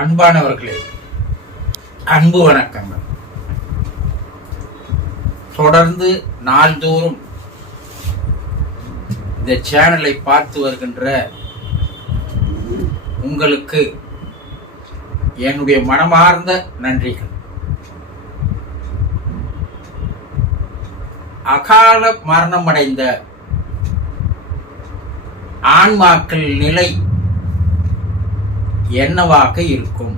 அன்பானவர்களே அன்பு வணக்கங்கள். தொடர்ந்து நாள்தோறும் இந்த சேனலை பார்த்து வருகின்ற உங்களுக்கு என்னுடைய மனமார்ந்த நன்றிகள். அகால மரணமடைந்த ஆன்மாக்கள் நிலை என்னவாக இருக்கும்?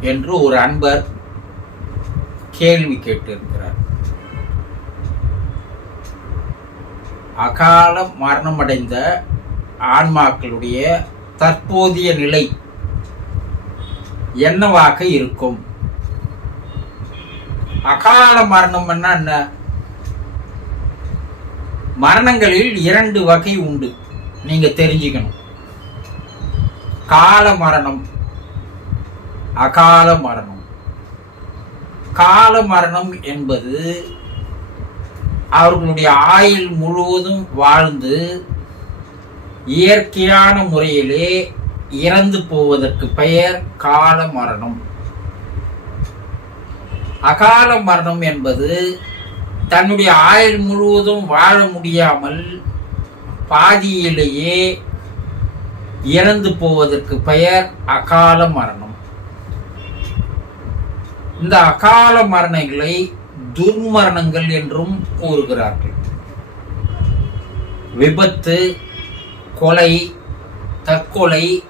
என்று ஒரு அன்பர் கேள்வி கேட்டிருக்கிறார். அகால மரணமடைந்த ஆன்மாக்களுடைய தற்போதைய நிலை என்னவாக இருக்கும்? அகால மரணம் என்ன? மரணங்களில் இரண்டு வகை உண்டு. நீங்க தெரிஞ்சுக்கணும். கால மரணம். அகால மரணம். கால மரணம் என்பது அவர்களுடைய ஆயுள் முழுவதும் வாழ்ந்து இயற்கையான முறையிலே இறந்து போவதற்கு பெயர் கால மரணம். அகால மரணம் என்பது தன்னுடைய ஆயுள் முழுவதும் வாழ முடியாமல் பாதியிலேயே இறந்து போவதற்கு பெயர் அகால மரணம். இந்த அகால மரணங்களை துர்மரணங்கள் என்றும் கூறுகிறார்கள். விபத்து கொலை தற்கொலை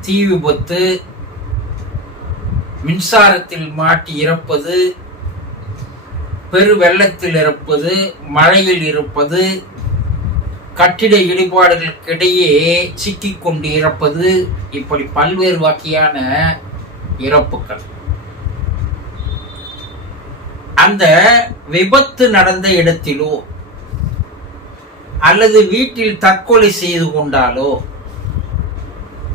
தீ விபத்து மின்சாரத்தில் மாட்டி இறப்பது பெரு வெள்ளத்தில் இறப்பது மழையில் இருப்பது கட்டிட இடிபாடுகளுக்கிடையே சிக்கி கொண்டு இறப்பது இப்படி பல்வேறு வகையான இறப்புகள். அந்த விபத்து நடந்த இடத்திலோ அல்லது வீட்டில் தற்கொலை செய்து கொண்டாலோ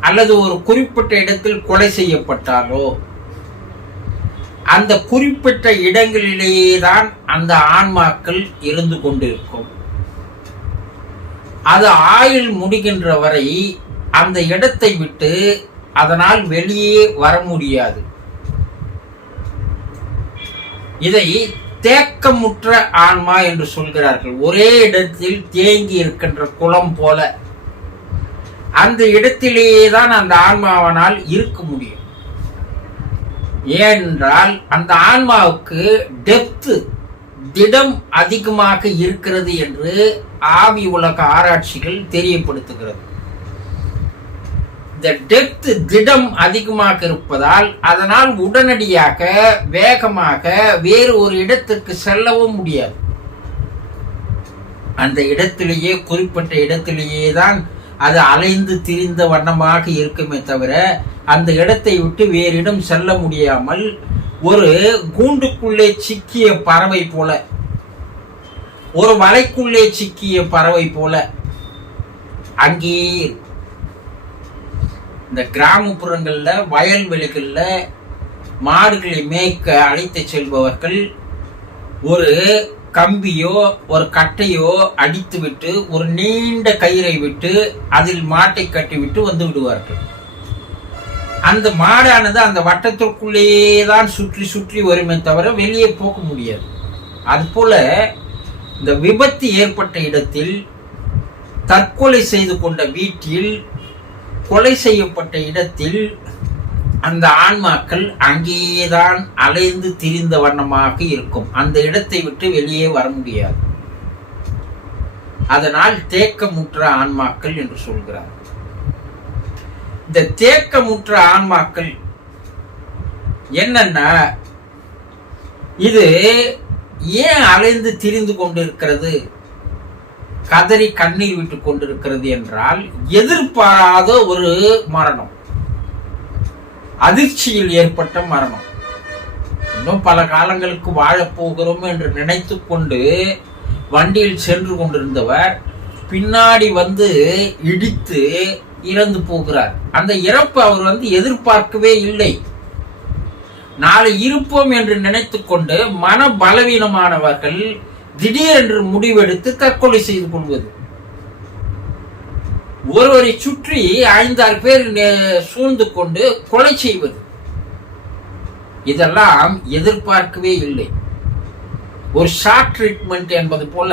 அல்லது ஒரு குறிப்பிட்ட இடத்தில் கொலை செய்யப்பட்டாலோ அந்த குறிப்பிட்ட இடங்களிலேயே தான் அந்த ஆன்மாக்கள் இருந்து கொண்டிருக்கும். அது ஆயுள் முடிகின்ற வரை அந்த இடத்தை விட்டு அதனால் வெளியே வர முடியாது. இதை தேக்கமுற்ற ஆன்மா என்று சொல்கிறார்கள். ஒரே இடத்தில் தேங்கி இருக்கின்ற குளம் போல அந்த இடத்திலேயே தான் அந்த ஆன்மாவனால் இருக்க முடியும். ஏனென்றால் அந்த ஆன்மாவுக்கு டெப்த்து திடம் அதிகமாக இருக்கிறது என்று ஆவி உலக ஆராய்ச்சிகள் தெரியப்படுத்துகிறது. இந்த டெப்த் திடம் அதிகமாக இருப்பதால் அதனால் உடனடியாக வேகமாக வேறு ஒரு இடத்திற்கு செல்லவும் முடியாது. அந்த இடத்திலேயே குறிப்பிட்ட இடத்திலேயே தான் அது அலைந்து திரிந்த வண்ணமாக இருக்குமே தவிர அந்த இடத்தை விட்டு வேறு இடம் செல்ல முடியாமல் ஒரு கூண்டுக்குள்ளே சிக்கிய பறவை போல. ஒரு வலைக்குள்ளே சிக்கிய பறவை போல. அங்கே இந்த கிராமப்புறங்களில் வயல்வெளிகளில் மாடுகளை மேய்க்க அழைத்து செல்பவர்கள் ஒரு கம்பியோ ஒரு கட்டையோ அடித்து விட்டு ஒரு நீண்ட கயிறை விட்டு அதில் மாட்டை கட்டிவிட்டு வந்து விடுவார்கள். அந்த மாடானது அந்த வட்டத்திற்குள்ளேயே தான் சுற்றி சுற்றி வருமே தவிர வெளியே போக முடியாது. அதுபோல இந்த விபத்து ஏற்பட்ட இடத்தில் தற்கொலை செய்து கொண்ட வீட்டில் கொலை செய்யப்பட்ட இடத்தில் அந்த ஆன்மாக்கள் அங்கேயேதான் அலைந்து திரிந்த வண்ணமாக இருக்கும். அந்த இடத்தை விட்டு வெளியே வர முடியாது. அதனால் தேக்கமுற்ற ஆன்மாக்கள் என்று சொல்கிறார். இந்த தேக்கமுற்ற ஆன்மாக்கள் என்னன்னா இது ஏன் அலைந்து திரிந்து கொண்டிருக்கிறது? கதறி கண்ணீர் விட்டு கொண்டிருக்கிறது என்றால் எதிர்பாராத ஒரு மரணம். அதிர்ச்சியில் ஏற்பட்ட மரணம். இன்னும் பல காலங்களுக்கு வாழப்போகிறோம் என்று நினைத்து கொண்டு வண்டியில் சென்று கொண்டிருந்தவர் பின்னாடி வந்து இடித்து இறந்து போகிறார். அந்த இறப்பு அவர் வந்து எதிர்பார்க்கவே இல்லை. நாளை இருப்போம் என்று நினைத்து கொண்டு மன பலவீனமானவர்கள் திடீரென்று முடிவெடுத்து தற்கொலை செய்து கொள்வது. ஒருவரை சுற்றி ஐந்தாறு பேர் சூழ்ந்து கொண்டு கொலை செய்வது. இதெல்லாம் எதிர்பார்க்கவே இல்லை. ஒரு ஷாக் ட்ரீட்மெண்ட் என்பது போல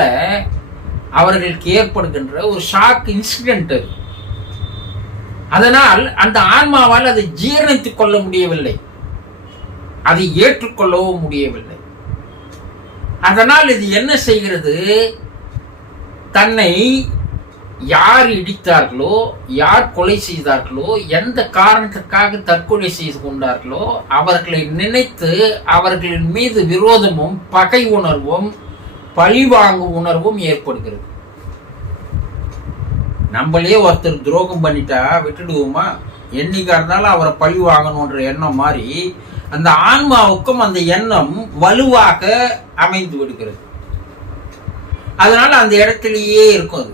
அவர்களுக்கு ஏற்படுகின்ற ஒரு ஷாக் இன்சிடென்ட் அது. அதனால் அந்த ஆன்மாவால் அதை ஜீரணித்துக் கொள்ள முடியவில்லை. அதை ஏற்றுக்கொள்ளவும் முடியவில்லை. அதனால் இது என்ன செய்கிறது? தன்னை யார் இடித்தார்களோ யார் கொலை செய்தார்களோ எந்த காரணத்திற்காக தற்கொலை செய்து கொண்டார்களோ அவர்களை நினைத்து அவர்களின் மீது விரோதமும் பகை உணர்வும் பழிவாங்கும் உணர்வும் ஏற்படுகிறது. நம்மளே ஒருத்தர் துரோகம் பண்ணிட்டா விட்டுடுவோமா? என்னைக்கா இருந்தாலும் அவரை பழி வாங்கணுன்ற எண்ணம் மாதிரி அந்த ஆன்மாவுக்கும் அந்த எண்ணம் வலுவாக அமைந்து விடுகிறது. அதனால அந்த இடத்திலேயே இருக்கும் அது.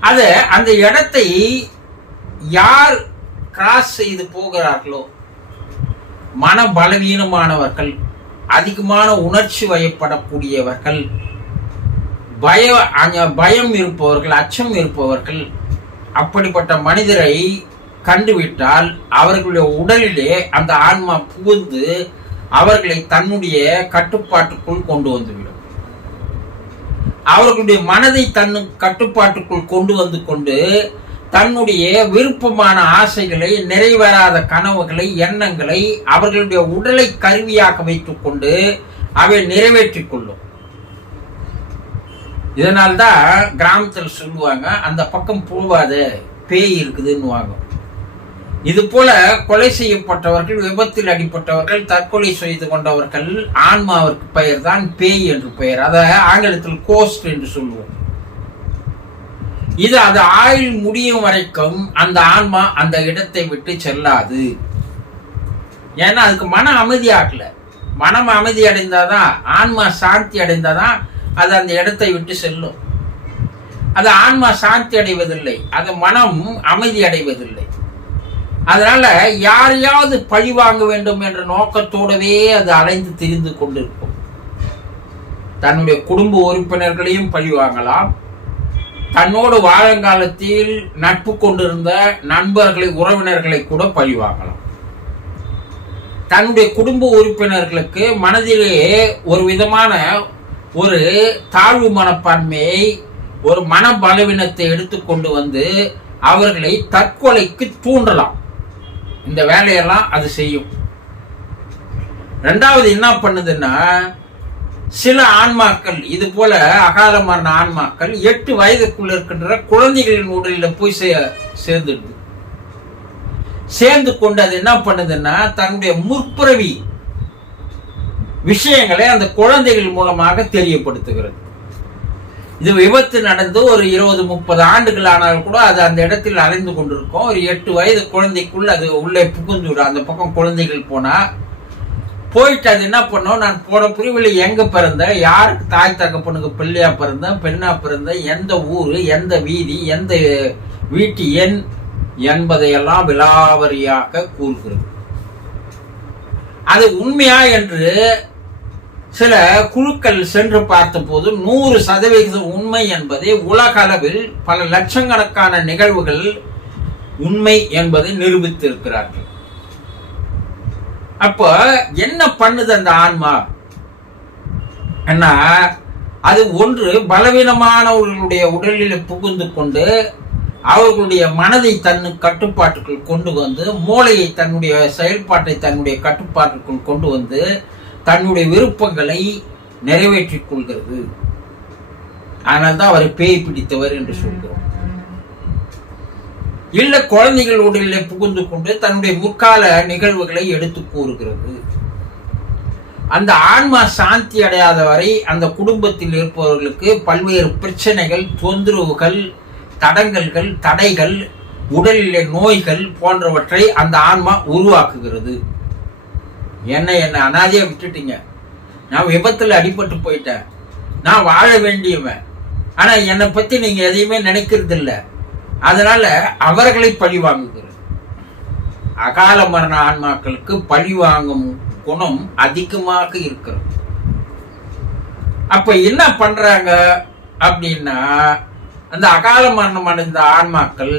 அத அந்த இடத்தை யார் கிராஸ் செய்து போகிறார்களோ மன பலவீனமானவர்கள் அதிகமான உணர்ச்சி வயப்படக்கூடியவர்கள் பய அங்கே பயம் இருப்பவர்கள் அச்சம் இருப்பவர்கள் அப்படிப்பட்ட மனிதரை கண்டுவிட்டால் அவர்களுடைய உடலிலே அந்த ஆன்மா புகுந்து அவர்களை தன்னுடைய கட்டுப்பாட்டுக்குள் கொண்டு வந்துவிடும். அவர்களுடைய மனதை தன் கட்டுப்பாட்டுக்குள் கொண்டு வந்து கொண்டு தன்னுடைய விருப்பமான ஆசைகளை நிறைவேறாத கனவுகளை எண்ணங்களை அவர்களுடைய உடலை கருவியாக வைத்துக்கொண்டு அவை நிறைவேற்றிக் கொள்ளும். இதனால்தான் கிராமத்தில் சொல்லுவாங்க அந்த பக்கம் போவாத பேய் இருக்குதுன்னுவாங்க. இது போல கொலை செய்யப்பட்டவர்கள் விபத்தில் அடிப்பட்டவர்கள் தற்கொலை செய்து கொண்டவர்கள் ஆன்மாவிற்கு பெயர் தான் பேய் என்று பெயர். அதை ஆங்கிலத்தில் கோஸ்ட் என்று சொல்லுவோம். இது அது ஆயுள் முடியும் வரைக்கும் அந்த ஆன்மா அந்த இடத்தை விட்டு செல்லாது. ஏன்னா அதுக்கு மன அமைதி ஆகல மனம் அமைதி அடைந்தாதான் ஆன்மா சாந்தி அடைந்தாதான் அது அந்த இடத்தை விட்டு செல்லும். அது ஆன்மா சாந்தி அடைவதில்லை. அது மனம் அமைதி அடைவதில்லை. அதனால யாரையாவது பழி வாங்க வேண்டும் என்ற நோக்கத்தோடவே அது அலைந்து திரிந்து கொண்டிருக்கும். தன்னுடைய குடும்ப உறுப்பினர்களையும் பழி வாங்கலாம். தன்னோடு வாழங்காலத்தில் நட்பு கொண்டிருந்த நண்பர்களை உறவினர்களை கூட பழி வாங்கலாம். தன்னுடைய குடும்ப உறுப்பினர்களுக்கு மனதிலேயே ஒரு விதமான ஒரு தாழ்வு மனப்பான்மையை ஒரு மன பலவீனத்தை எடுத்துக்கொண்டு வந்து அவர்களை தற்கொலைக்கு தூண்டலாம். இந்த வேலையெல்லாம் அது செய்யும். ரெண்டாவது என்ன பண்ணுதுன்னா சில ஆன்மாக்கள் இது போல அகாலமான ஆன்மாக்கள் எட்டு வயதுக்குள்ள இருக்கின்ற குழந்தைகளின் உடலில் போய் சே சேர்ந்துடுது. சேர்ந்து கொண்டு அது என்ன பண்ணுதுன்னா தன்னுடைய முற்பிறவி விஷயங்களை அந்த குழந்தைகள் மூலமாக தெரியப்படுத்துகிறது. இது விபத்து நடந்து ஒரு இருபது முப்பது ஆண்டுகள் ஆனால் கூட அது அந்த இடத்தில் அலைந்து கொண்டிருக்கும். ஒரு எட்டு வயது குழந்தைக்குள் அது உள்ளே புகுந்து விடும். அந்த பக்கம் குழந்தைகள் போனால் போயிட்டு அது என்ன பண்ணோம்? நான் போன பிரிவில் எங்கே பிறந்தேன் யாருக்கு தாய் தகப்பனுக்கு பிள்ளையா பிறந்தேன் பெண்ணா பிறந்தேன் எந்த ஊர் எந்த வீதி எந்த வீட்டு எண் என்பதையெல்லாம் விலாவரியாக கூறுகிறது. அது உண்மையா என்று சில குழுக்கள் சென்று பார்த்தபோது நூறு சதவிகிதம் உண்மை என்பதை உலக அளவில் பல லட்சக்கணக்கான நிகழ்வுகள் உண்மை என்பதை நிரூபித்திருக்கிறார்கள். அப்ப என்ன பண்ணுது அந்த ஆன்மா? என்ன அது ஒன்று பலவீனமானவர்களுடைய உடலில் புகுந்து கொண்டு அவர்களுடைய மனதை தன் கட்டுப்பாட்டுக்குள் கொண்டு வந்து மூளையை தன்னுடைய செயல்பாட்டை தன்னுடைய கட்டுப்பாட்டுக்குள் கொண்டு வந்து தன்னுடைய விருப்பங்களை நிறைவேற்றிக் கொள்கிறது. தான் அவரை பேய் பிடித்தவர் என்று சொல்கிறோம். இல்ல குழந்தைகள் உடலில் புகுந்து கொண்டு தன்னுடைய முற்கால நிகழ்வுகளை எடுத்து கூறுகிறது. அந்த ஆன்மா சாந்தி அடையாத வரை அந்த குடும்பத்தில் இருப்பவர்களுக்கு பல்வேறு பிரச்சனைகள் தொந்தரவுகள் தடங்கல்கள் தடைகள் உடலிலே நோய்கள் போன்றவற்றை அந்த ஆன்மா உருவாக்குகிறது. என்னை என்னை அனாதையை விட்டுட்டீங்க. நான் விபத்தில் அடிபட்டு போயிட்டேன். நான் வாழ வேண்டியவன். ஆனால் என்னை பற்றி நீங்கள் எதையுமே நினைக்கிறது இல்லை அதனால் அவர்களை பழி வாங்குகிறது அகால மரண ஆன்மாக்களுக்கு பழி வாங்கும் குணம் அதிகமாக இருக்கிறது. அப்போ என்ன பண்றாங்க அப்படின்னா அந்த அகால மரணம் அடைந்த ஆன்மாக்கள்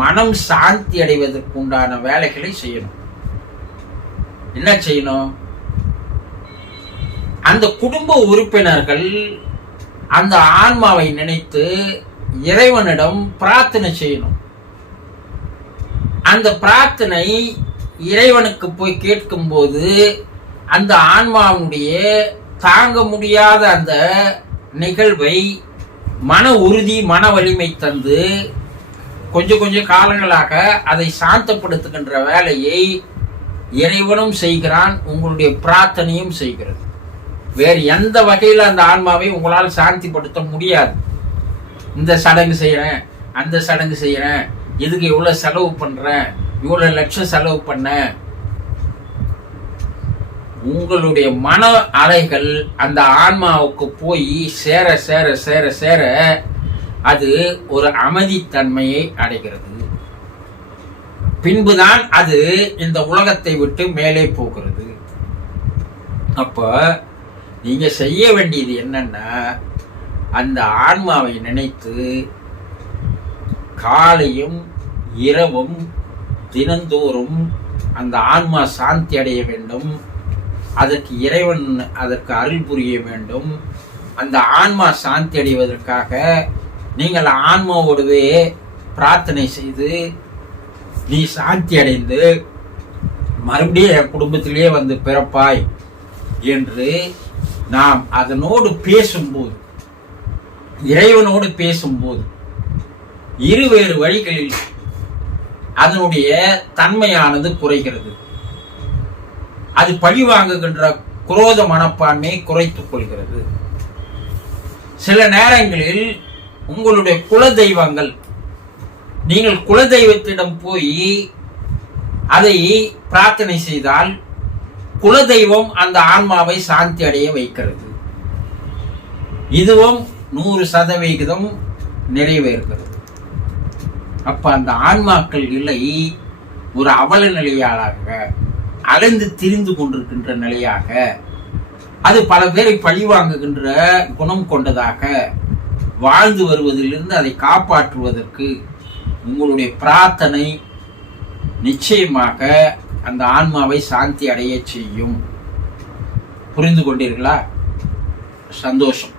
மனம் சாந்தி அடைவதற்கு உண்டான வேலைகளை செய்யணும். என்ன செய்யணும்? அந்த குடும்ப உறுப்பினர்கள் அந்த ஆன்மாவை நினைத்து இறைவனிடம் பிரார்த்தனை செய்யணும். அந்த பிரார்த்தனை இறைவனுக்கு போய் கேட்கும்போது அந்த ஆன்மாவுடைய தாங்க முடியாத அந்த நிகழ்வை மன உறுதி மன வலிமை தந்து கொஞ்சம் கொஞ்சம் காலங்களாக அதை சாந்தப்படுத்துகின்ற வேலையை இறைவனும் செய்கிறான் உங்களுடைய பிரார்த்தனையும் செய்கிறது. வேறு எந்த வகையில் அந்த ஆன்மாவை உங்களால் சாந்திப்படுத்த முடியாது. இந்த சடங்கு செய்கிறேன் அந்த சடங்கு செய்கிறேன் இதுக்கு இவ்வளோ செலவு பண்ணுறேன் இவ்வளோ லட்சம் செலவு பண்ணேன். உங்களுடைய மன அலைகள் அந்த ஆன்மாவுக்கு போய் சேர சேர சேர சேர அது ஒரு அமைதித்தன்மையை அடைகிறது. பின்புதான் அது இந்த உலகத்தை விட்டு மேலே போகிறது. அப்போ நீங்கள் செய்ய வேண்டியது என்னன்னா அந்த ஆன்மாவை நினைத்து காலையும் இரவும் தினந்தோறும் அந்த ஆன்மா சாந்தி அடைய வேண்டும். அதற்கு இறைவன் அதற்கு அருள் புரிய வேண்டும். அந்த ஆன்மா சாந்தி அடைவதற்காக நீங்கள் ஆன்மாவோடவே பிரார்த்தனை செய்து நீ சாந்தி அடைந்து மறுபடியும் என் குடும்பத்திலேயே வந்து பிறப்பாய் என்று நாம் அதனோடு பேசும்போது இறைவனோடு பேசும்போது இருவேறு வழிகளில் அதனுடைய தன்மையானது குறைகிறது. அது பழி வாங்குகின்ற குரோத மனப்பான்மையை குறைத்துக் கொள்கிறது. சில நேரங்களில் உங்களுடைய குல தெய்வங்கள் நீங்கள் குலதெய்வத்திடம் போய் அதை பிரார்த்தனை செய்தால் குலதெய்வம் அந்த ஆன்மாவை சாந்தி அடைய வைக்கிறது. இதுவும் நூறு சதவிகிதம் நிறைவேறுகிறது. அப்ப அந்த ஆன்மாக்கள் நிலை ஒரு அவல நிலையாளாக அலைந்து திரிந்து கொண்டிருக்கின்ற நிலையாக அது பல பேரை பழிவாங்குகின்ற குணம் கொண்டதாக வாழ்ந்து வருவதிலிருந்து அதை காப்பாற்றுவதற்கு உங்களுடைய பிரார்த்தனை நிச்சயமாக அந்த ஆன்மாவை சாந்தி அடைய செய்யும். புரிந்து கொண்டீர்களா? சந்தோஷம்.